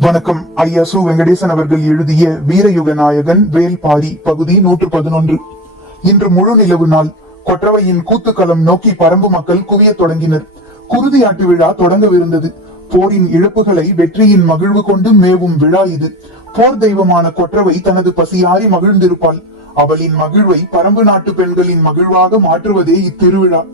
வணக்கம். ஐயா சு வெங்கடேசன் அவர்கள் எழுதிய வீரயுக நாயகன் வேல்பாரி பகுதி நூற்று பதினொன்று. இன்று முழு நிலவு நாள். கொற்றவையின் கூத்துக்களம் நோக்கி பரம்பு மக்கள் குவியத் தொடங்கினர். குருதியாட்டு விழா தொடங்கவிருந்தது. போரின் இழப்புகளை வெற்றியின் மகிழ்வு கொண்டு மேவும் விழா இது. போர் தெய்வமான கொற்றவை தனது பசியாரி மகிழ்ந்திருப்பாள். அவளின் மகிழ்வை பரம்பு நாட்டு பெண்களின் மகிழ்வாக மாற்றுவதே இத்திருவிழா.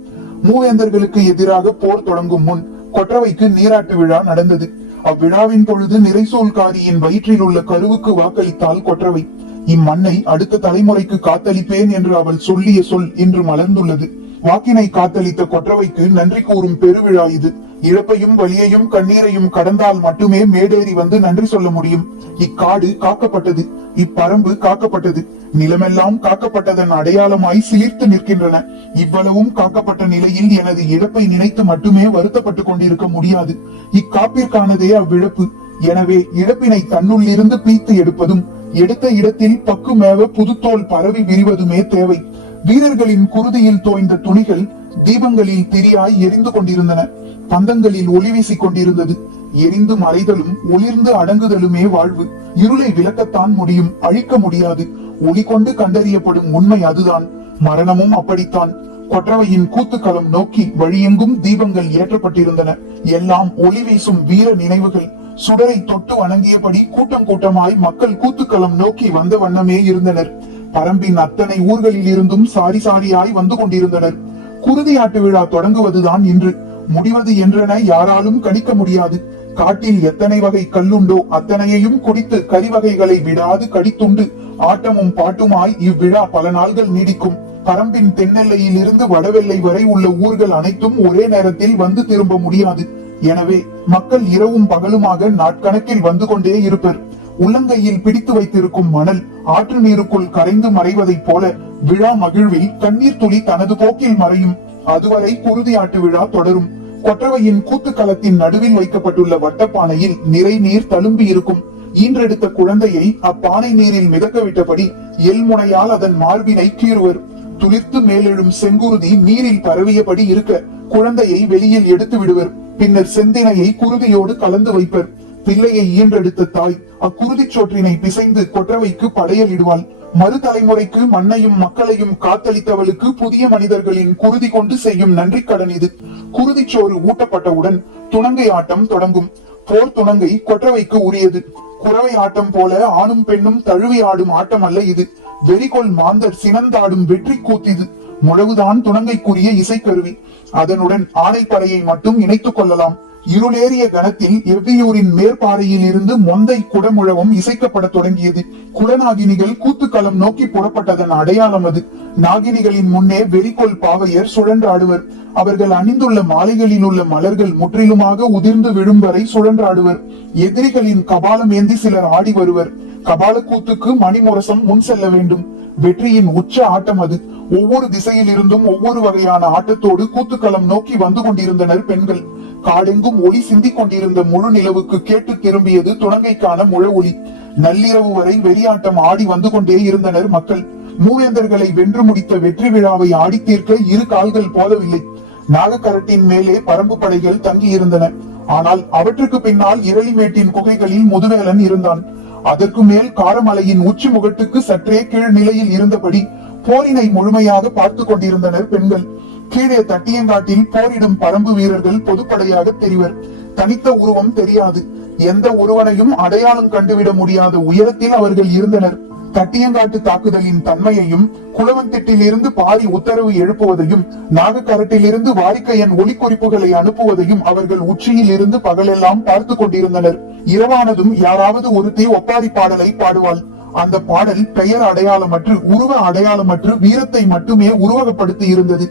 மூவேந்தர்களுக்கு எதிராக போர் தொடங்கும் முன் கொற்றவைக்கு நீராட்டு விழா நடந்தது. அவ்விழாவின் பொழுது நிறைசோல்காரியின் வயிற்றில் உள்ள கருவுக்கு வாக்களித்தால் கொற்றவை. இம்மண்ணை அடுத்த தலைமுறைக்கு காத்தளிப்பேன் என்று அவள் சொல்லிய சொல் இன்று மலர்ந்துள்ளது. வாக்கினை காத்தளித்த கொற்றவைக்கு நன்றி கூறும் பெருவிழா இது. இழப்பையும் வலியையும் கண்ணீரையும் கடந்தால் மட்டுமே மேடேறி வந்து நன்றி சொல்ல முடியும். இக்காடு காக்கப்பட்டது. இப்பரம்பு காக்கப்பட்டது. நிலமெல்லாம் காக்கப்பட்டதன் அடையாளமாய் சிலிர்த்து நிற்கின்றன. இவ்வளவும் காக்கப்பட்ட நிலையில் எனது இழப்பை நினைத்து மட்டுமே வருத்தப்பட்டுக் கொண்டிருக்க முடியாது. இக்காப்பிற்கானதே அவ்விழப்பு. எனவே இழப்பினை தன்னுள் இருந்து பீத்து எடுப்பதும் எடுத்த இடத்தில் பக்குமேவ புதுத்தோல் பரவி விரிவதுமே தேவை. வீரர்களின் குருதியில் தோய்ந்த துணிகள் தீபங்களில் திரியாய் எரிந்து கொண்டிருந்தன. பந்தங்களில் ஒளி வீசிக் கொண்டிருந்தது. எரிந்து மறைதலும் ஒளிர்ந்து அடங்குதலுமே வாழ்வு. இருளை விளக்கத்தான் முடியும் அழிக்க முடியாது. ஒளி கொண்டு கண்டறியப்படும் உண்மை அதுதான். மரணமும் அப்படித்தான். கொற்றவையின் கூத்துக்களம் நோக்கி வழியெங்கும் தீபங்கள் ஏற்றப்பட்டிருந்தன. எல்லாம் ஒளி வீசும் வீர நினைவுகள். சுடரை தொட்டு வணங்கியபடி கூட்டம் கூட்டமாய் மக்கள் கூத்துக்களம் நோக்கி வந்த வண்ணமே இருந்தனர். பரம்பின் அத்தனை ஊர்களில் இருந்தும் சாரி சாரியாய் வந்து கொண்டிருந்தனர். குருதியாட்டு விழா தொடங்குவதுதான் இன்று. முடிவது என்றென யாராலும் கணிக்க முடியாது. காட்டில் எத்தனை வகை கல்லுண்டோ அத்தனையையும் குடித்து கறிவகைகளை விடாது கடித்துண்டு ஆட்டமும் பாட்டுமாய் இவ்விழா பல நாள்கள் நீடிக்கும். பரம்பின் தென்னெல்லையில் இருந்து வடவெல்லை வரை உள்ள ஊர்கள் அனைத்தும் ஒரே நேரத்தில் வந்து திரும்ப முடியாது. எனவே மக்கள் இரவும் பகலுமாக நாட்கணக்கில் வந்து கொண்டே இருப்பர். உள்ளங்கையில் பிடித்து வைத்திருக்கும் மணல் ஆற்று நீருக்குள் கரைந்து மறைவதைப் போல விழா மகிழ்வில் கண்ணீர் துளி தனது போக்கில் மறையும். அதுவரை குருதி ஆட்டு விழா தொடரும். கொற்றவையின் கூத்துக்களத்தின் நடுவில் வைக்கப்பட்டுள்ள வட்டப்பானையில் நிறை நீர் தழும்பி இருக்கும். ஈன்றெடுத்த குழந்தையை அப்பானை நீரில் மிதக்க விட்டபடி எல்முனையால் அதன் மார்பினை கீறுவர். துளிர்த்து மேலெழும் செங்குருதி நீரில் பரவியபடி இருக்க குழந்தையை வெளியில் எடுத்து விடுவர். பின்னர் செந்தினையை குருதியோடு கலந்து வைப்பர். பிள்ளையை ஈன்றெடுத்த தாய் அக்குருதிச் சோற்றினை பிசைந்து கொற்றவைக்கு படையலிடுவாள். மறு தலைமுறைக்கு மண்ணையும் மக்களையும் காத்தளித்தவளுக்கு புதிய மனிதர்களின் குருதி கொண்டு செய்யும் நன்றி கடன் இது. குருதிச்சோறு ஊட்டப்பட்டவுடன் துணங்கை ஆட்டம் தொடங்கும். போர் துணங்கை கொற்றவைக்கு உரியது. குறவை ஆட்டம் போல ஆணும் பெண்ணும் தழுவி ஆடும் ஆட்டம் அல்ல இது. வெறிகொள் மாந்தர் சினந்தாடும் வெற்றி கூத்திது. முழவுதான் துணங்கைக்குரிய இசைக்கருவி. அதனுடன் ஆணைப்படையை மட்டும் இணைத்துக் கொள்ளலாம். இருளேறிய கணத்தில் எவ்வியூரின் மேற்பாறையில் இருந்து மொந்தை குடமுழவும் இசைக்கப்படத் தொடங்கியது. குலநாகினிகள் கூத்துக்களம் நோக்கி புறப்பட்டதன் அடையாளம் அது. நாகினிகளின் முன்னே வெறிகொள் பாவையர் சுழன்றாடுவர். அவர்கள் அணிந்துள்ள மாலைகளில் உள்ள மலர்கள் முற்றிலுமாக உதிர்ந்து விழும் வரை சுழன்றாடுவர். எதிரிகளின் கபாலம் ஏந்தி சிலர் ஆடி வருவர். கபால கூத்துக்கு மணிமுரசம் முன் செல்ல வேண்டும். வெற்றியின் உச்ச ஆட்டம் அது. ஒவ்வொரு திசையில் இருந்தும் ஒவ்வொரு வகையான ஆட்டத்தோடு கூத்துக்களம் நோக்கி வந்து கொண்டிருந்தனர் பெண்கள். காடெங்கும் ஒளி சிந்திக் கொண்டிருந்த முழு நிலவுக்கு கேட்டு திரும்பியது துணங்கைக்கான முழ ஒளி. நள்ளிரவு வரை வெறியாட்டம் ஆடி வந்து கொண்டே இருந்தனர் மக்கள். மூவேந்தர்களை வென்று முடித்த வெற்றி விழாவை ஆடி தீர்க்க இரு கால்கள் போதவில்லை நாகக்கரட்டின் மேலே பரம்பு படைகள் தங்கியிருந்தன. ஆனால் அவற்றுக்கு பின்னால் இரளிமேட்டின் குகைகளில் முதுவேலன் இருந்தான். அதற்கு மேல் காரமலையின் உச்சி முகட்டுக்கு சற்றே கீழ் நிலையில் இருந்தபடி போரினை முழுமையாக பார்த்து கொண்டிருந்தனர் பெண்கள். கீழே தட்டியங்காட்டில் போரிடும் பரம்பு வீரர்கள் பொதுப்படையாக தெரிவர். தனித்த உருவம் தெரியாது. எந்த ஒருவனையும் அடையாளம் கண்டுவிட முடியாத உயரத்தில் அவர்கள் இருந்தனர். தட்டியங்காட்டு தாக்குதலின் தன்மையையும் குளவந்திட்டில் இருந்து பாரி உத்தரவு எழுப்புவதையும் நாகக்கரட்டில் இருந்து வாரிக்கையன் ஒளிக்குறிப்புகளை அனுப்புவதையும் அவர்கள் உச்சியில் இருந்து பகலெல்லாம் பார்த்து கொண்டிருந்தனர். இரவானதும் யாராவது ஒருத்தி ஒப்பாரி பாடலை பாடுவாள். அந்த பாடல் பெயர் அடையாளமற்று உருவ அடையாளமற்று வீரத்தை மட்டுமே உருவகப்படுத்தி இருந்தது.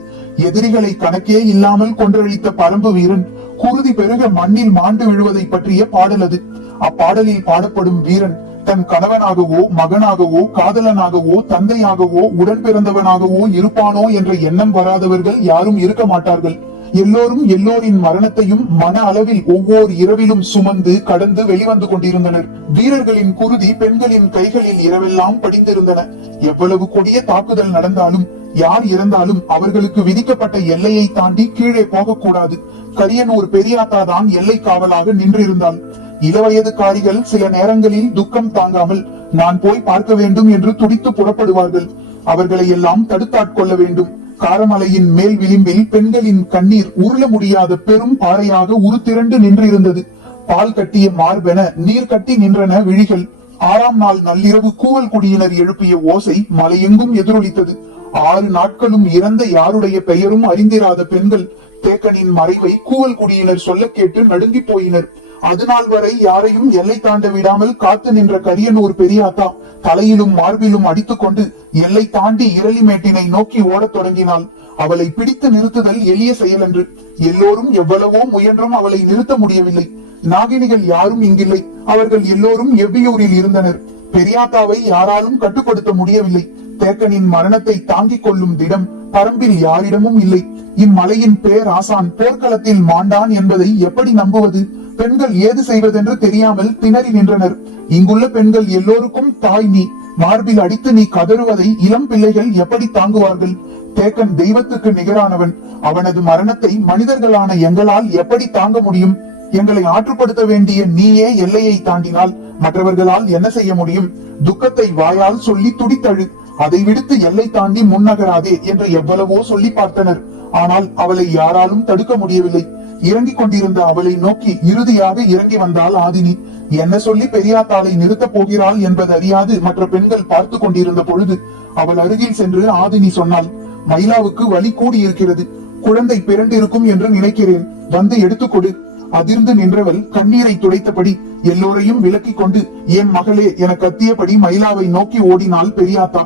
எதிரிகளை கணக்கே இல்லாமல் கொன்றழித்த பரம்பு வீரன் குருதி பெருக மண்ணில் மாண்டு விழுவதை பற்றிய பாடல் அது. அப்பாடலில் பாடப்படும் வீரன் தன் கணவனாகவோ மகனாகவோ காதலனாகவோ தந்தையாகவோ உடன் பிறந்தவனாகவோ இருப்பானோ என்ற எண்ணம் வராதவர்கள் யாரும் இருக்க மாட்டார்கள். எல்லோரும் எல்லோரின் மரணத்தையும் மன அளவில் ஒவ்வொரு இரவிலும் சுமந்து கடந்து வெளிவந்து கொண்டிருந்தனர். வீரர்களின் குருதி பெண்களின் கைகளில் இரவெல்லாம் படிந்திருந்தன. எவ்வளவு கொடிய தாக்குதல் நடந்தாலும் யார் இறந்தாலும் அவர்களுக்கு விதிக்கப்பட்ட எல்லையை தாண்டி கீழே போகக்கூடாது. கரியனூர் பெரியாத்தா தான் எல்லை காவலாக நின்றிருந்தாள் இளவயதுக்காரிகள் சில நேரங்களில் துக்கம் தாங்காமல் நான் போய் பார்க்க வேண்டும் என்று துடித்து புறப்படுவார்கள். அவர்களை எல்லாம் தடுத்தாட்கொள்ள வேண்டும். காரமலையின் மேல் விளிம்பில் பெண்களின் கண்ணீர் உருள முடியாத பெரும் பாறையாக உருத்திரண்டு நின்றிருந்தது. பால் கட்டிய மார்பென நீர் கட்டி நின்றன விழிகள். ஆறாம் நாள் நள்ளிரவு கூவல் குடியினர் எழுப்பிய ஓசை மலையெங்கும் எதிரொலித்தது. ஆறு நாட்களும் இறந்த யாருடைய பெயரும் அறிந்திராத பெண்கள் தேக்கனின் மறைவை கூவல் குடியினர் சொல்ல கேட்டு நடுங்கி போயினர். அதுநாள் வரை யாரையும் எல்லை தாண்ட விடாமல் காத்து நின்ற கரியனூர் பெரியாத்தா தலையிலும் மார்பிலும் அடித்துக்கொண்டு எல்லை தாண்டி இரளிமேட்டினை நோக்கி ஓடத் தொடங்கினாள். அவளை பிடித்து நிறுத்துதல் எளிய செயலன்று. எல்லோரும் எவ்வளவோ முயன்றும் அவளை நிறுத்த முடியவில்லை. நாகினிகள் யாரும் இங்கில்லை. அவர்கள் எல்லோரும் எவ்வியூரில் இருந்தனர். பெரியாத்தாவை யாராலும் கட்டுப்படுத்த முடியவில்லை. தேக்கனின் மரணத்தை தாங்கிக் கொள்ளும் திடம் பரம்பில் யாரிடமும் இல்லை. இம்மலையின் பேராசான் போர்க்களத்தில் மாண்டான் என்பதை எப்படி நம்புவது? பெண்கள் ஏது செய்வதென்று தெரியாமல் திணறி நின்றனர். இங்குள்ள பெண்கள் எல்லோருக்கும் தாய் நீ. மார்பில் அடித்து நீ கதறுவதை இளம் பிள்ளைகள் எப்படி தாங்குவார்கள்? தேக்கன் தெய்வத்துக்கு நிகரானவன். அவனது மரணத்தை மனிதர்களான எங்களால் எப்படி தாங்க முடியும்? எங்களை ஆற்றுப்படுத்த வேண்டிய நீயே எல்லையை தாண்டினால் மற்றவர்களால் என்ன செய்ய முடியும்? துக்கத்தை வாயால் சொல்லி துடித்தழு. அதை விடுத்து எல்லை தாண்டி முன்னகராதே என்று எவ்வளவோ சொல்லி பார்த்தனர். ஆனால் அவளை யாராலும் தடுக்க முடியவில்லை. இறங்கிக் கொண்டிருந்த அவளை நோக்கி இறுதியாக இறங்கி வந்தாள் ஆதினி. என்ன சொல்லி பெரியாத்தாளை நிறுத்தப் போகிறாள் என்பது அறியாது மற்ற பெண்கள் பார்த்து கொண்டிருந்த பொழுது அவள் அருகில் சென்று ஆதினி சொன்னாள் மயிலாவுக்கு வலி கூடி இருக்கிறது குழந்தை பிறண்டிருக்கும் என்று நினைக்கிறேன். வந்து எடுத்துக்கொடு அதிர்ந்து நின்றவள் கண்ணீரை துடைத்தபடி எல்லோரையும் விலக்கிக் கொண்டு என் மகளே என கத்தியபடி மயிலாவை நோக்கி ஓடினாள் பெரியாத்தா.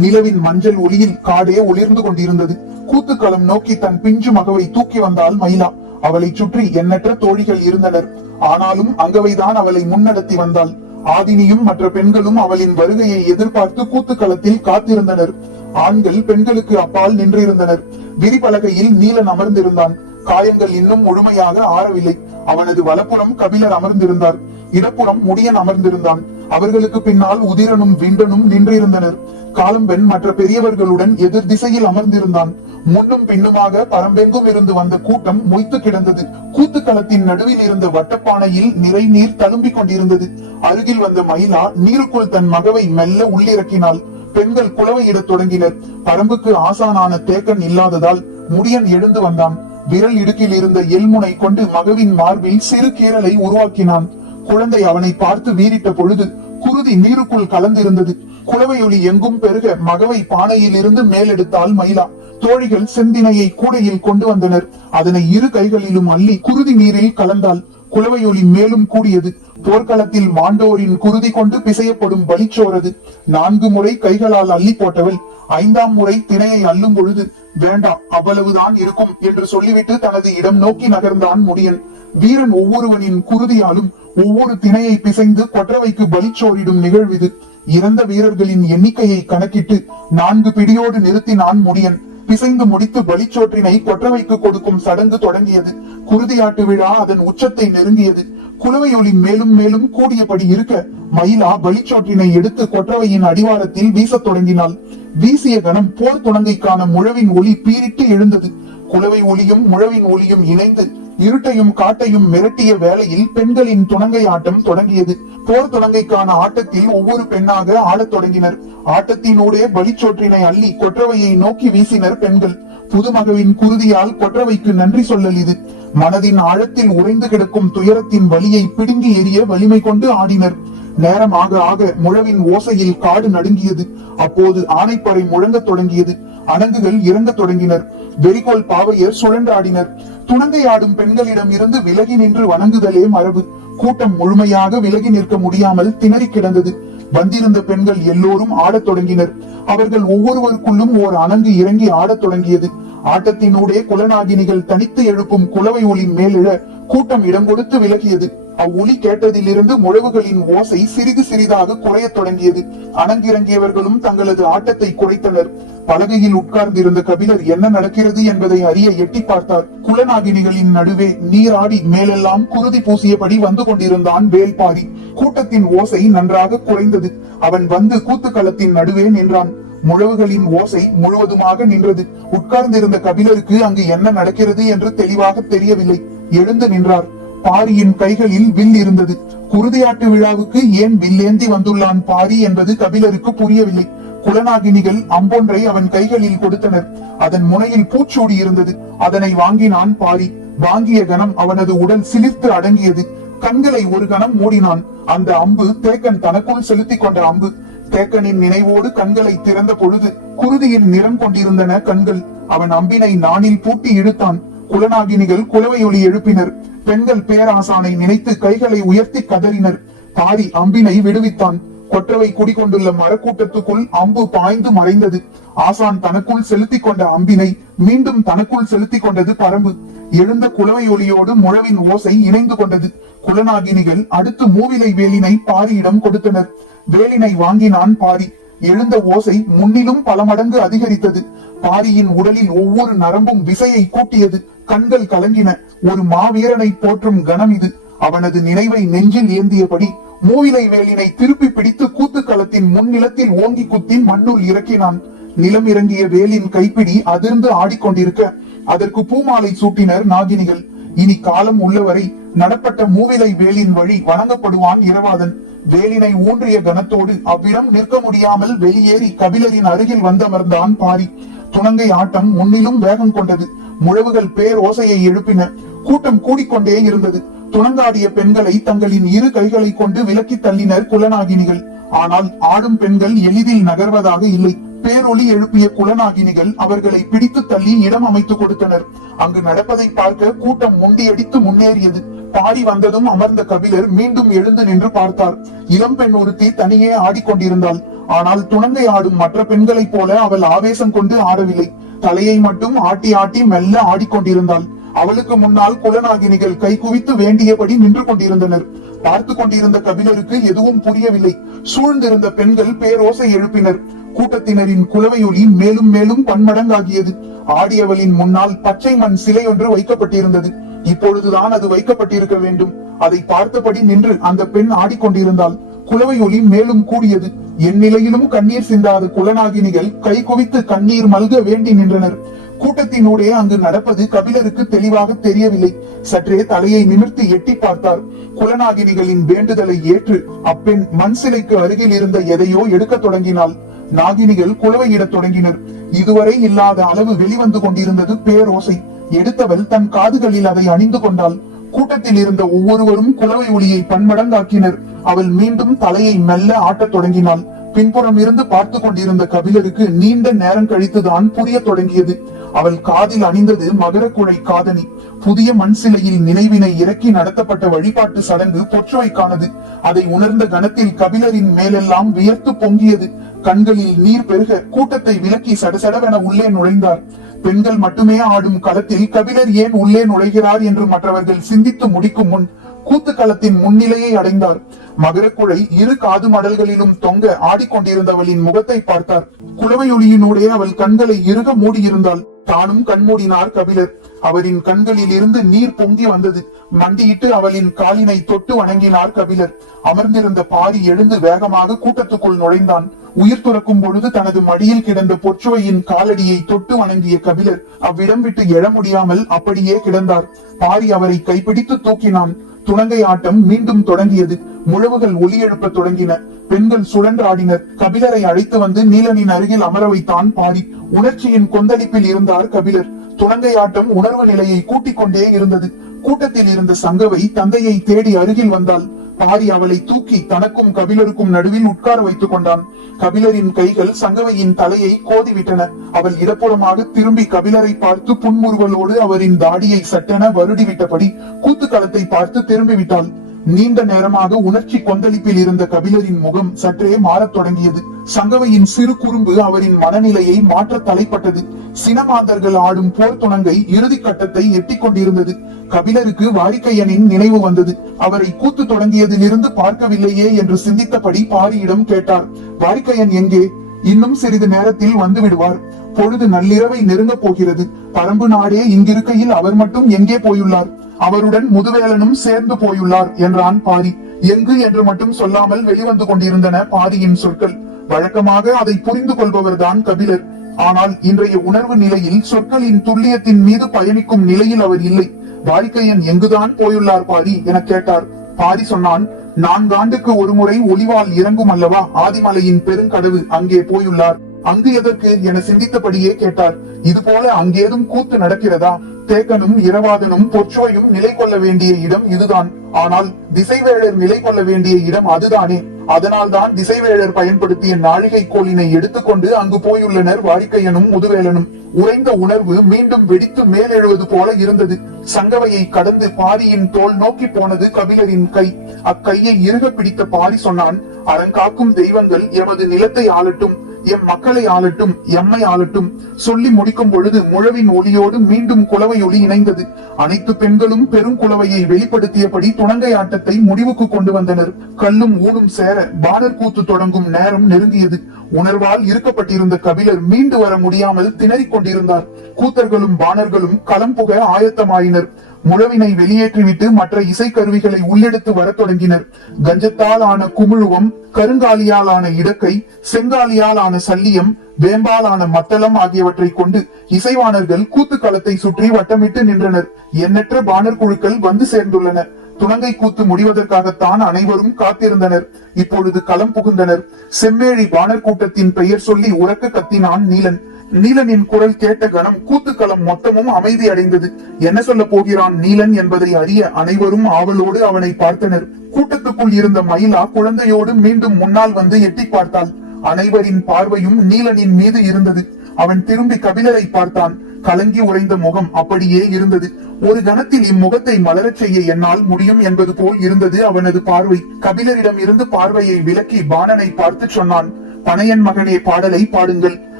நிலவின் மஞ்சள் ஒளியில் காடே ஒளிர்ந்து கொண்டிருந்தது. கூத்துக்களம் நோக்கி தன் பிஞ்சு மகவை தூக்கி வந்தாள் மயிலா. அவளை சுற்றி எண்ணற்ற தோழிகள் இருந்தனர். ஆனாலும் அங்கவைதான் அவளை முன்னடத்தி வந்தாள். ஆதினியும் மற்ற பெண்களும் அவளின் வருகையை எதிர்பார்த்து கூத்துக்களத்தில் காத்திருந்தனர். ஆண்கள் பெண்களுக்கு அப்பால் நின்றிருந்தனர். விரிபலகையில் நீலன் அமர்ந்திருந்தான். காயங்கள் இன்னும் முழுமையாக ஆறவில்லை. அவனது வலப்புறம் கபிலர் அமர்ந்திருந்தார். இடப்புறம் முடியன் அமர்ந்திருந்தான். அவர்களுக்கு பின்னால் உதிரனும் விண்டனும் நின்றிருந்தனர். காலம்பெண் மற்ற பெரியவர்களுடன் எதிர் திசையில் அமர்ந்திருந்தான். முன்னும் பின்னுமாக பரம்பெங்கும் இருந்து வந்த கூட்டம் மொய்த்து கிடந்தது. கூத்துக்களத்தின் நடுவில் இருந்த வட்டப்பானையில் நிறை நீர் தழும்பிக் கொண்டிருந்தது. அருகில் வந்த மயிலா நீருக்குள் தன் மகவை மெல்ல உள்ளிறக்கினாள். பெண்கள் குளவையிடத் தொடங்கினர். பரம்புக்கு ஆசானான தேக்கன் இல்லாததால் முடியன் எழுந்து வந்தான். விரல் இடுக்கில் இருந்த எல்முனை கொண்டு மகவின் மார்பில் சிறு கீரலை உருவாக்கினான். குழந்தை அவனை பார்த்து வீறிட்ட பொழுது குருதி நீருக்குள் கலந்திருந்தது. குளவையொலி எங்கும் பெருக மகவை பானையில் இருந்து மேலெடுத்தால் மயிலா. தோழிகள் செந்தினையை கூடையில் கொண்டு வந்தனர். அதனை இரு கைகளிலும் அள்ளி குருதி நீரில் கலந்தால் குளவையொலி மேலும் கூடியது. போர்க்களத்தில் மாண்டோரின் குருதி கொண்டு பிசையப்படும் பலிச்சோரது. நான்கு முறை கைகளால் அள்ளி போட்டவள். ஐந்தாம் முறை திணையை அள்ளும் பொழுது வேண்டாம் அவ்வளவுதான் இருக்கும் என்று சொல்லிவிட்டு தனது இடம் நோக்கி நகர்ந்தான் முடியன். வீரன் ஒவ்வொருவனின் குருதியாலும் ஒவ்வொரு திணையை பிசைந்து கொற்றவைக்கு பலிச்சோரிடும் நிகழ்விது. இறந்த வீரர்களின் எண்ணிக்கையை கணக்கிட்டு நான்கு பிடியோடு நிறுத்தினான் முடியன். பிசைந்து முடித்து பலிச்சோற்றினை கொற்றவைக்கு கொடுக்கும் சடங்கு தொடங்கியது. குருதியாட்டு விழா அதன் உச்சத்தை நெருங்கியது. குலவையொலி மேலும் மேலும் கூடியபடி இருக்க மயிலா பலிச்சோற்றினை எடுத்து கொற்றவையின் அடிவாரத்தில் வீசத் தொடங்கினாள். வீசிய கணம் போர் துணங்கைக்கான முழவின் ஒளி பீரிட்டு எழுந்தது. குலவை ஒளியும் முழவின் ஒளியும் இணைந்து இருட்டையும் காட்டையும் மிரட்டிய வேளையில் பெண்களின் துணங்கை ஆட்டம் தொடங்கியது. போர் துணங்கைக்கான ஆட்டத்தில் ஒவ்வொரு பெண்ணாக ஆடத் தொடங்கினர். ஆட்டத்தினூடே பலிச்சோற்றினை அள்ளி கொற்றவையை நோக்கி வீசினர் பெண்கள். புதுமகவின் குருதியால் கொற்றவைக்கு நன்றி சொல்லல் இது. மனதின் ஆழத்தில் உறைந்து கிடக்கும் துயரத்தின் வலியை பிடுங்கி எறிய வலிமை கொண்டு ஆடினர். நேரமாக ஆக முழவின் ஓசையில் காடு நடுங்கியது. அப்போது ஆனைப்படை முழங்கத் தொடங்கியது. அணங்குகள் இறங்க தொடங்கினர். வெறிகோல் பாவையர் சுழன்றாடினர். துணங்கை ஆடும் பெண்களிடம் இருந்து விலகி நின்று வணங்குதலே மரபு. கூட்டம் முழுமையாக விலகி நிற்க முடியாமல் திணறி கிடந்தது. வந்திருந்த பெண்கள் எல்லோரும் ஆடத் தொடங்கினர். அவர்கள் ஒவ்வொருவருக்குள்ளும் ஓர் அணங்கு இறங்கி ஆடத் தொடங்கியது. ஆட்டத்தினூடே குலநாகினிகள் தனித்து எழுப்பும் குலவை ஒளி மேலிழ கூட்டம் இடம் கொடுத்து விலகியது. அவ்வொலி கேட்டதிலிருந்து முழவுகளின் ஓசை சிறிது சிறிதாக குறையத் தொடங்கியது. அணங்கிறங்கியவர்களும் தங்களது ஆட்டத்தை குறைத்தனர். பலகையில் உட்கார்ந்திருந்த கபிலர் என்ன நடக்கிறது என்பதை அறிய எட்டி பார்த்தார். குலநாகினிகளின் நடுவே நீராடி மேலெல்லாம் குருதி பூசியபடி வந்து கொண்டிருந்தான் வேல்பாரி. கூட்டத்தின் ஓசை நன்றாக குறைந்தது. அவன் வந்து கூத்துக்களத்தின் நடுவே நின்றான். முழவுகளின் ஓசை முழுவதுமாக நின்றது. உட்கார்ந்திருந்த கபிலருக்கு அங்கு என்ன நடக்கிறது என்று தெளிவாக தெரியவில்லை. எழுந்து நின்றார். பாரியின் கைகளில் வில் இருந்தது. குருதியாட்டு விழாவுக்கு ஏன் வில்லேந்தி வந்துள்ளான் பாரி என்பது கபிலருக்கு புரியவில்லை. குலநாகினிகள் அம்பொன்றை அவன் கைகளில் கொடுத்தனர். அதன் முனையில் பூச்சூடி இருந்தது. அதனை வாங்கினான் பாரி வாங்கிய கணம் அவனது உடல் சிலிர்த்து அடங்கியது. கண்களை ஒரு கணம் மூடினான். அந்த அம்பு தேக்கன் தனக்குள் செலுத்திக் கொண்ட அம்பு. தேக்கனின் நினைவோடு கண்களை திறந்த பொழுது குருதியின் நிறம் கொண்டிருந்தன கண்கள். அவன் அம்பினை நானில் பூட்டி இழுத்தான். குலநாகினிகள் குலவையொலி எழுப்பினர். பெண்கள் பேராசானை நினைத்து கைகளை உயர்த்தி கதறினர். பாரி அம்பினை விடுவித்தான். கொற்றவை குடிகொண்டுள்ள மரக்கூட்டத்துக்குள் அம்பு பாய்ந்து மறைந்தது. ஆசான் தனக்குள் செலுத்திக் கொண்ட அம்பினை மீண்டும் தனக்குள் செலுத்திக் கொண்டது பரம்பு. எழுந்த குலவை ஒளியோடு முழவின் ஓசை இணைந்து கொண்டது. குலநாகினிகள் அடுத்து மூவிலை வேலினை பாரியிடம் கொடுத்தனர். வேலினை வாங்கினான் பாரி எழுந்த ஓசை முன்னிலும் பல மடங்கு அதிகரித்தது. பாரியின் உடலில் ஒவ்வொரு நரம்பும் விசையை கூட்டியது. கண்கள் கலங்கின. ஒரு மாவீரனை போற்றும் கணம் இது. அவனது நினைவை நெஞ்சில் ஏந்தியபடி மூவிலை வேலினை திருப்பி பிடித்து கூத்துக்களத்தின் முன்னிலத்தில் ஓங்கி குத்தி மண்ணுள் இறக்கினான். நிலம் இறங்கிய வேலின் கைப்பிடி அதிர்ந்து ஆடிக்கொண்டிருக்க அதற்கு பூமாலை சூட்டினர் நாகினிகள். இனி காலம் உள்ளவரை நடப்பட்ட மூவிலை வேலின் வழி வணங்கப்படுவான் இரவாதன். வேலினை ஊன்றிய கனத்தோடு அவ்விடம் நிற்க முடியாமல் வெளியேறி கபிலரின் அருகில் வந்தமர்ந்தான் பாரி. துணங்கை ஆட்டம் முன்னிலும் வேகம் கொண்டது. முழவுகள் பேர் ஓசையை எழுப்பின. கூட்டம் கூடிக்கொண்டே இருந்தது. துணங்காடிய பெண்களை தங்களின் இரு கைகளை கொண்டு விலக்கி தள்ளினர் குலநாகினிகள். ஆனால் ஆடும் பெண்கள் எளிதில் நகர்வதாக இல்லை. பேரொளி எழுப்பிய குலநாகினிகள் அவர்களை பிடித்து தள்ளி இடம் அமைத்துக் கொடுத்தனர். அங்கு நடப்பதை பார்க்க கூட்டம் முண்டியடித்து முன்னேறியது. பாடி வந்ததும் அமர்ந்த கபிலர் மீண்டும் எழுந்து நின்று பார்த்தார். இளம் பெண் ஒருத்தி தனியே ஆடிக்கொண்டிருந்தாள் ஆனால் துணங்கை ஆடும் மற்ற பெண்களைப் போல அவள் ஆவேசம் கொண்டு ஆடவில்லை. தலையை மட்டும் ஆட்டி ஆட்டி மெல்ல ஆடிக்கொண்டிருந்தாள் அவளுக்கு முன்னால் குலநாகினிகள் கை குவித்து வேண்டியபடி நின்று கொண்டிருந்தனர். பார்த்து கொண்டிருந்த கபிலருக்கு எதுவும் புரியவில்லை. சூழ்ந்திருந்த பெண்கள் பேரோசை எழுப்பினர். கூட்டத்தினரின் குலவையொலி மேலும் மேலும் பன்மடங்காகியது. ஆடியவளின் முன்னால் பச்சை மண் சிலை ஒன்று வைக்கப்பட்டிருந்தது. இப்பொழுதுதான் அது வைக்கப்பட்டிருக்க வேண்டும். அதை பார்த்தபடி நின்று அந்த பெண் ஆடிக்கொண்டிருந்தாள். குலவை ஒளி மேலும் கூடியது. என் நிலையிலும் கண்ணீர் சிந்தாத குலநாகினிகள் கை குவித்து கண்ணீர் மல்க வேண்டி நின்றனர். கூட்டத்தினூடே அங்கு நடப்பது கபிலருக்கு தெளிவாக தெரியவில்லை. சற்றே தலையை நிமிர்த்தி எட்டி பார்த்தார் குலநாகினிகளின் வேண்டுதலை ஏற்று அப்பெண் மண் சிலைக்கு அருகில் இருந்த எதையோ எடுக்க தொடங்கினாள். நாகினிகள் குலவையிடத் தொடங்கினர். இதுவரை இல்லாத அளவு வெளிவந்து கொண்டிருந்தது பேரோசை. எடுத்தவள் தன் காதுகளில் அதை அணிந்து கொண்டாள். கூட்டத்தில் இருந்த ஒவ்வொருவரும் குலவை ஒளியை பன்மடங்காக்கினர். அவள் மீண்டும் தலையை மெல்ல ஆட்டத் தொடங்கினாள். பின்புறம் இருந்து பார்த்து கொண்டிருந்த கபிலருக்கு நீண்ட நேரம் கழித்துதான் புரிய தொடங்கியது. அவள் காதில் அணிந்தது மகரக்குழை காதணி. புதிய மண் சிலையில் நினைவினை இறக்கி நடத்தப்பட்ட வழிபாட்டு சடங்கு பொற்றுவைக்கானது. அதை உணர்ந்த கணத்தில் கபிலரின் மேலெல்லாம் வியர்த்து பொங்கியது. கண்களில் நீர் பெருக கூட்டத்தை விலக்கி சடசடவென உள்ளே நுழைந்தார். பெண்கள் மட்டுமே ஆடும் களத்தில் கபிலர் ஏன் உள்ளே நுழைகிறார் என்று மற்றவர்கள் சிந்தித்து முடிக்கும் முன் கூத்து களத்தின் முன்னிலையை அடைந்தார். மகரக்குழை இரு காது மடல்களிலும் தொங்க ஆடிக்கொண்டிருந்தவளின் முகத்தை பார்த்தார். குளவையொலியினூடே அவள் கண்களை இறுக மூடியிருந்தாள். தானும் கண்மூடினார் கபிலர். அவரின் கண்களில் இருந்து நீர் பொங்கி வந்தது. மண்டியிட்டு அவளின் காலினை தொட்டு வணங்கினார் கபிலர். அமர்ந்திருந்த பாரி எழுந்து வேகமாக கூட்டத்துக்குள் நுழைந்தான். உயிர் துறக்கும் பொழுது தனது மடியில் கிடந்த பொற்றுவையின் காலடியை தொட்டு வணங்கிய கபிலர் அவ்விடம் விட்டு எழ முடியாமல் அப்படியே கிடந்தார். பாரி அவரை கைப்பிடித்து தூக்கினான். துணங்கை ஆட்டம் மீண்டும் தொடங்கியது. முழவுகள் ஒலி எழுப்ப தொடங்கின. பெண்கள் சுழன்றாடினர். கபிலரை அழைத்து வந்து நீலனின் அருகில் அமர வைத்தான் பாரி உணர்ச்சியின் கொந்தளிப்பில் இருந்தார் கபிலர். துணங்கை ஆட்டம் உணர்வு நிலையை கூட்டிக் கொண்டே இருந்தது. கூட்டத்தில் இருந்த சங்கவை தந்தையை தேடி அருகில் வந்தாள். பாரி அவளை தூக்கி தனக்கும் கபிலருக்கும் நடுவில் உட்கார வைத்துக் கொண்டான். கபிலரின் கைகள் சங்கவையின் தலையை கோதிவிட்டன. அவள் இடப்புறமாக திரும்பி கபிலரை பார்த்து புன்முறுவலோடு அவரின் தாடியை சட்டென வருடிவிட்டபடி கூத்துக்களத்தை பார்த்து திரும்பிவிட்டாள். நீண்ட நேரமாக உணர்ச்சி கொந்தளிப்பில் இருந்த கபிலரின் முகம் சற்றே மாறத் தொடங்கியது. சங்கவையின் சிறு குறும்பு அவரின் மனநிலையை மாற்ற தலைப்பட்டது. சினமாந்தர்கள் ஆடும் போர் துணங்கை இறுதி கட்டத்தை எட்டிக் கொண்டிருந்தது. கபிலருக்கு வாரிக்கையனின் நினைவு வந்தது. அவரை கூத்து தொடங்கியதிலிருந்து பார்க்கவில்லையே என்று சிந்தித்தபடி பாரியிடம் கேட்டார். வாரிக்கையன் எங்கே? இன்னும் சிறிது நேரத்தில் வந்து விடுவார். பொழுது நள்ளிரவை நெருங்கப் போகிறது. பரம்பு நாடே இங்கிருக்கையில் அவர் மட்டும் எங்கே போயுள்ளார்? அவருடன் முதுவேலனும் சேர்ந்து போயுள்ளார் என்றான் பாரி எங்கு என்று மட்டும் சொல்லாமல் வெளிவந்து கொண்டிருந்தன பாரியின் சொற்கள். வழக்கமாக அதை புரிந்து கொள்பவர்தான் கபிலர். ஆனால் இன்றைய உணர்வு நிலையில் சொற்களின் துல்லியத்தின் மீது பயணிக்கும் நிலையில் அவர் இல்லை. வாழ்க்கையன் எங்குதான் போயுள்ளார் பாரி என கேட்டார். பாரி சொன்னான் நான்காண்டுக்கு ஒருமுறை ஒளிவால் இறங்கும் அல்லவா? ஆதிமலையின் பெருங்கடவு அங்கே போயுள்ளார். அங்கு எதற்கு? என சிந்தித்தபடியே கேட்டார். இது போல அங்கேதும் கூத்து நடக்கிறதா? தேக்கனும் இரவாதனும் பொற்சுவையும் நிலை கொள்ள வேண்டிய இடம் இதுதான். ஆனால் திசைவேழர் நிலை கொள்ள வேண்டிய இடம் அதுதானே. அதனால் தான் திசைவேழர் பயன்படுத்திய நாழிகை கோலினை எடுத்துக்கொண்டு அங்கு போயுள்ளனர் வாரிக்கையனும் முதுவேலனும். உறைந்த உணர்வு மீண்டும் வெடித்து மேலெழுவது போல இருந்தது. சங்கவையை கடந்து பாரியின் தோல் நோக்கி போனது கபிலரின் கை. அக்கையை இறுக பிடித்த பாரி சொன்னான் அறங்காக்கும் தெய்வங்கள் எமது நிலத்தை ஆளட்டும். எம் மக்களை ஆளட்டும் எம்மை ஆளட்டும். சொல்லி முடிக்கும் பொழுது முழவின் ஒளியோடு மீண்டும் குலவை ஒளி இணைந்தது. அனைத்து பெண்களும் பெரும் பெருங்குலவையை வெளிப்படுத்தியபடி துணங்கை ஆட்டத்தை முடிவுக்கு கொண்டு வந்தனர். கல்லும் ஊனும் சேர பாடர் கூத்து தொடங்கும் நேரம் நெருங்கியது. உணர்வால் இருக்கப்பட்டிருந்த கபிலர் மீண்டு வர முடியாமல் திணறிக் கொண்டிருந்தார். கூத்தர்களும் பாணர்களும் களம் புக ஆயத்தமாயினர். முழவினை வெளியேற்றிவிட்டு மற்ற இசைக்கருவிகளை உள்ளெடுத்து வரத் தொடங்கினர். கஞ்சத்தால் ஆன குமிழுவம் கருங்காலியால் ஆன இடக்கை செங்காலியால் ஆன சல்லியம் வேம்பாலான மத்தளம் ஆகியவற்றை கொண்டு இசைவாணர்கள் கூத்து களத்தை சுற்றி வட்டமிட்டு நின்றனர். எண்ணற்ற பாணர் குழுக்கள் வந்து சேர்ந்துள்ளன துணங்கை கூத்து முடிவதற்காகத்தான் அனைவரும் காத்திருந்தனர். இப்பொழுது களம் புகுந்தனர். செம்மேழி பாணர் கூட்டத்தின் பெயர் சொல்லி உறக்க கத்தினான் நீலன். நீலனின் குரல் கேட்ட கணம் கூத்துக்களம் மொத்தமும் அமைதி அடைந்தது. என்ன சொல்ல போகிறான் நீலன் என்பதை அறிய அனைவரும் ஆவலோடு அவனை பார்த்தனர். கூட்டத்துக்குள் இருந்த மயிலா குழந்தையோடு மீண்டும் முன்னால் வந்து எட்டி பார்த்தாள். அனைவரின் பார்வையும் நீலனின் மீது இருந்தது. அவன் திரும்பி கபிலரை பார்த்தான். கலங்கி உறைந்த முகம் அப்படியே இருந்தது. ஒரு கணத்தில் இம்முகத்தை மலரச் செய்ய என்னால் முடியும் என்பது போல் இருந்தது அவனது பார்வை. கபிலரிடம் இருந்து பார்வையை விலக்கி பாணனை பார்த்து சொன்னான். பனையன் மகனே பாடலை பாடுங்கள்.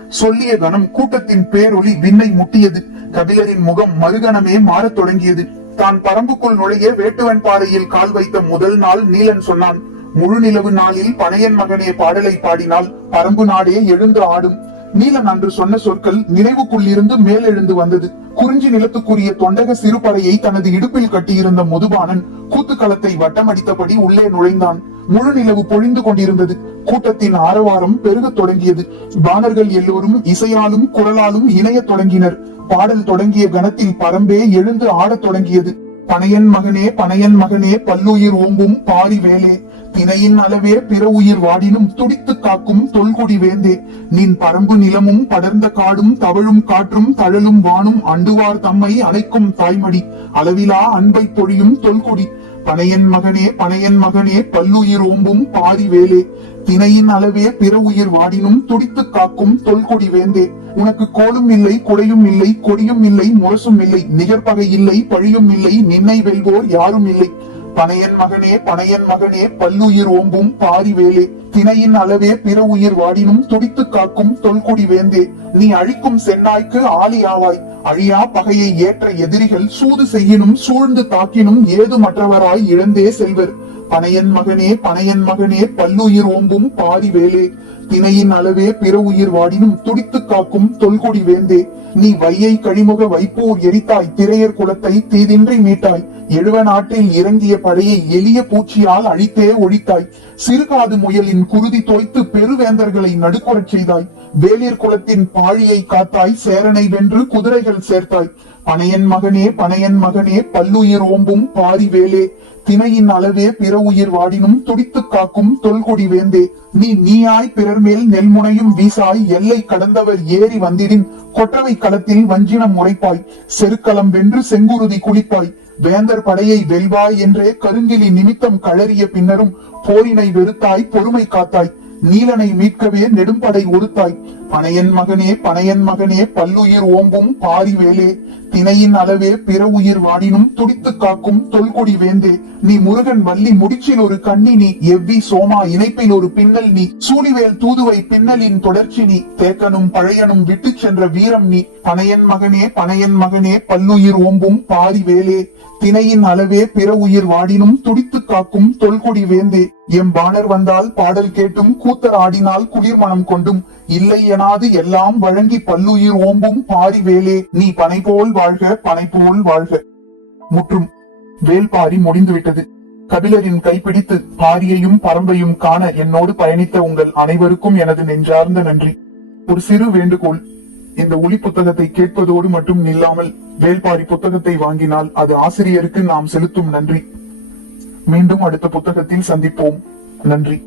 சொல்லிய கணம் கூட்டத்தின் பேரொளி விண்ணை முட்டியது. கபிலரின் முகம் மறுகணமே மாறத் தொடங்கியது. தான் பரம்புக்குள் நுழைய வேட்டுவன் பாறையில் கால் வைத்த முதல் நாள் நீலன் சொன்னான். முழு நிலவு நாளில் பனையன் மகனே பாடலை பாடினால் பரம்பு நாடே எழுந்து ஆடும். நீலன் அன்று சொன்ன சொற்கள் நினைவுக்குள்ளிருந்து மேலெழுந்து வந்தது. குறிஞ்சி நிலத்துக்குரிய தொண்டக சிறுபறையை தனது இடுப்பில் கட்டியிருந்த முதுபானன் கூத்துக்களத்தை வட்டமடித்தபடி உள்ளே நுழைந்தான். முழு நிலவு பொழிந்து கொண்டிருந்தது. கூட்டத்தின் ஆரவாரம் பெருகத் தொடங்கியது. பாணர்கள் எல்லோரும் இசையாலும் குரலாலும் இணையத் தொடங்கினர். பாடல் தொடங்கிய கணத்தில் பரம்பே எழுந்து ஆடத் தொடங்கியது. பனையன் மகனே பனையன் மகனே பல்லுயிர் ஓம்பும் பாரி வேலே. தினையின் அளவே பிற உயிர் வாடினும் துடித்து காக்கும் தொல்குடி வேந்தே. நின் பரம்பு நிலமும் படர்ந்த காடும் தவழும் காற்றும் தழலும் வானும் அண்டுவார் தம்மை அணைக்கும் தாய்மடி. அளவிலா அன்பை பொழியும் தொல்குடி. பனையன் மகனே பனையன் மகனே பல்லுயிர் ஓம்பும் பாரி வேலே. தினையின் அளவே பிற உயிர் வாடினும் துடித்து காக்கும் தொல்கொடி வேந்தே. உனக்கு கோலும் இல்லை குடையும் இல்லை கொடியும் இல்லை முரசும் இல்லை நிகர்பகை இல்லை பழியும் இல்லை நின்னை வெல்வோர் யாரும் இல்லை. பனையன் மகனே பனையன் மகனே பல்லுயிர் ஓம்பும் பாரி வேலே. தினையின் அளவே பிற உயிர் வாடினும் துடித்து காக்கும் தொல்குடி வேந்தே. நீ அழிக்கும் சென்னாய்க்கு ஆளி ஆவாய். அழியா பகையை ஏற்ற எதிரிகள் சூது செய்யினும் சூழ்ந்து தாக்கினும் ஏது மற்றவராய் இழந்தே செல்வர். பனையன் மகனே பனையன் மகனே பல்லுயிர் ஓம்பும் பாரி வேலே. தினையின் அளவே பிற உயிர் வாடினும் துடித்து காக்கும் தொல்குடி வேந்தே. நீ வையை கழிமுக வைப்போர் எரித்தாய் திரையர் குலத்தை தீதின்றி மீட்டாய். எழுவ நாட்டில் இறங்கிய படையை எளிய பூச்சியால் அழித்தே ஒழித்தாய். சிறுகாது முயலின் குருதி தோய்த்து பெருவேந்தர்களை நடுக்குறச் செய்தாய். வேலிர் குலத்தின் பாழியை காத்தாய் சேரனை வென்று குதிரைகள் சேர்த்தாய். பனையன் மகனே பனையன் மகனே பல்லுயிர் ஓம்பும் பாரி வேலே. தினையின் அளவே பிற உயிர் வாடினும் துடித்து காக்கும் தொல்குடி வேந்தே. நீ நீயாய் பிறர் மேல் நெல்முனையும் வீசாய் எல்லை கடந்தவர் ஏறி வந்திடின். கொற்றவை களத்தில் வஞ்சினம் முறைப்பாய். செருக்களம் வென்று செங்குருதி குளிப்பாய். வேந்தர் படையை வெல்வாய் என்றே கருங்கிலி நிமித்தம் களறிய பின்னரும் போரினை வெறுத்தாய் பொறுமை காத்தாய். நீலனை மீட்கவே நெடும்படை ஒருத்தாய். பனையன் மகனே பனையன் மகனே பல்லுயிர் ஓம்பும் பாரி வேலே தினையின் அளவே பிற உயிர் வாடினும் துடித்து காக்கும் தொல்கொடி வேந்தே. நீ முருகன் வள்ளி முடிச்சில் ஒரு கண்ணி நீ எவ்வி சோமா இணைப்பில் ஒரு பின்னல் நீ. சூழிவேல் தூதுவை பின்னலின் தொடர்ச்சி நீ தேக்கனும் பழையனும் விட்டு சென்ற வீரம் நீ. பனையன் மகனே பனையன் மகனே பல்லுயிர் ஓம்பும் பாரி வேலே தினையின் அளவே பிற உயிர் வாடினும் துடித்து காக்கும் தொல்கொடி வேந்தே. எம் பாணர் வந்தால் பாடல் கேட்டும் கூத்தர் ஆடினால் குளிர் மனம் கொண்டும். இல்லை எனாது எல்லாம் வழங்கி பல்லுயிர் ஓம்பும் பாரி வேலே. நீ பனை போல் வாழ்க பனை போல் வாழ்க. முற்றும் வேல்பாரி முடிந்துவிட்டது. கபிலரின் கைப்பிடித்து பாரியையும் பரம்பையும் காண என்னோடு பயணித்த உங்கள் அனைவருக்கும் எனது நெஞ்சார்ந்த நன்றி. ஒரு சிறு வேண்டுகோள். இந்த ஒளி புத்தகத்தை கேட்பதோடு மட்டும் நில்லாமல் வேல்பாரி புத்தகத்தை வாங்கினால் அது ஆசிரியருக்கு நாம் செலுத்தும் நன்றி. மீண்டும் அடுத்த புத்தகத்தில் சந்திப்போம். நன்றி.